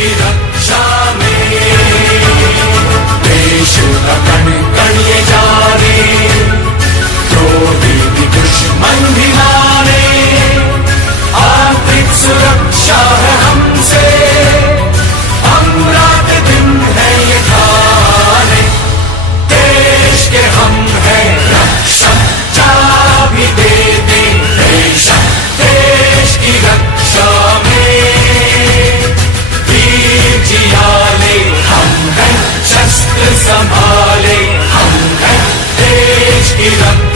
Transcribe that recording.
की रक्षा में देश का कण कण ये जाने, द्रोही भी दुश्मन भी माने, आंतरिक सुरक्षा है हमसे, हम रात दिन है ये ठाने, देश के हम है रक्षक, चाबी दे दे बेशक देश की रक्षा में, वीर जियाले हम हैं, शस्त्र संभाले हम हैं, देश की रक्षा